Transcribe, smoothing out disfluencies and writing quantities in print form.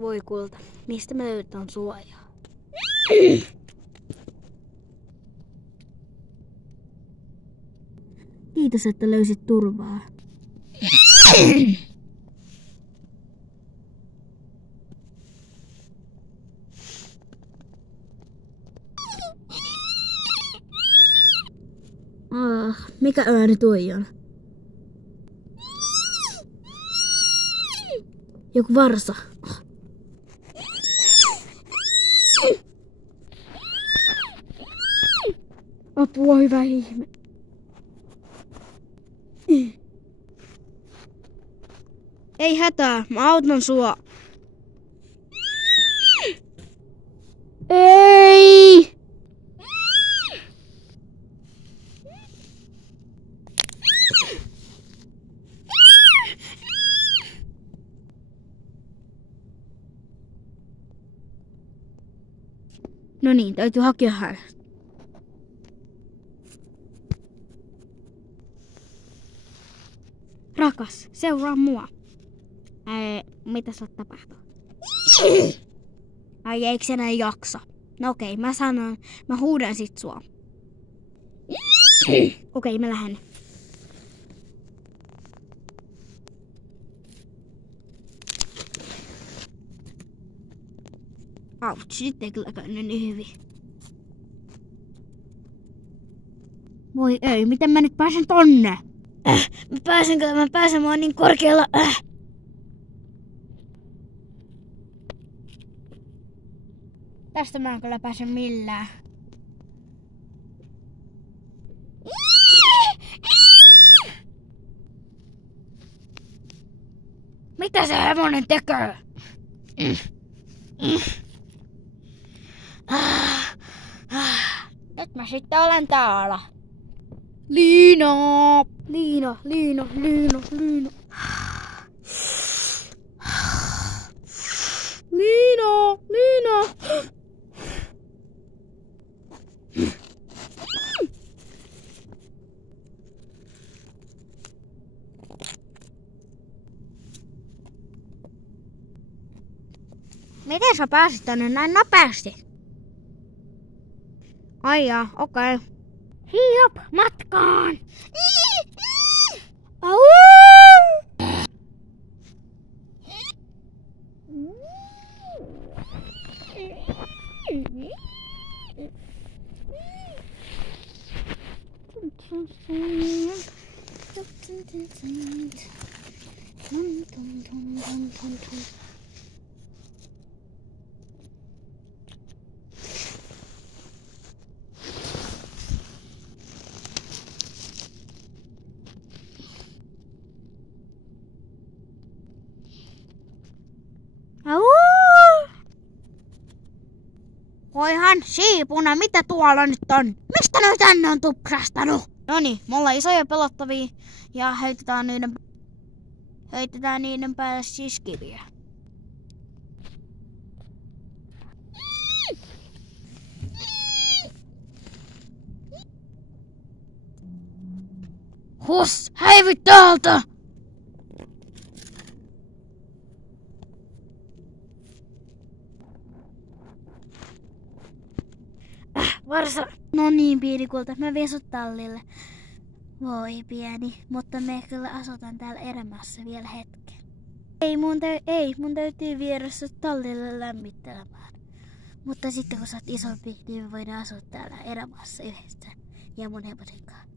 Voi kulta, mistä mä löydän suojaa? Kiitos, että löysit turvaa. Mikä ääni toi on? Joku varsa. Apua, hyvä ihme. Ei hätää, mä autan sua. Ei! No niin, täytyy hakea hänestä. Rakas, seuraa mua. Mitä sulle tapahtuu? Ai eikö se enää jaksa? No okei, mä huudan sit sua. Okei, mä lähden. Auts, nyt ei kyllä käynyt niin hyvin. Voi ei, miten mä nyt pääsen tonne? Mä pääsen, mä oon niin korkealla. Tästä mä en kyllä pääse millään. Mitä se hevonen tekee? Nyt mä sitten olen täällä. Liina! Liina. Liina. Miten sä pääsit tänne näin nopeasti? Ai jaa, okei. Hiop, matkaan! Au! Voihan siipuna, mitä tuolla nyt on? Mistä ne tänne on tupsastanut? Noniin, mulla on isoja pelottavia ja heitetään niiden päälle siis kiviä. Hus, häivy täältä! Varsa. No niin, piirikulta, mä vien sut tallille. Voi pieni, mutta me kyllä asutaan täällä erämaassa vielä hetken. Mun täytyy viedä sut tallille lämmittelemään. Mutta sitten kun sä oot isompi, niin me voidaan asua täällä erämaassa yhdessä ja mun hevosen kanssa.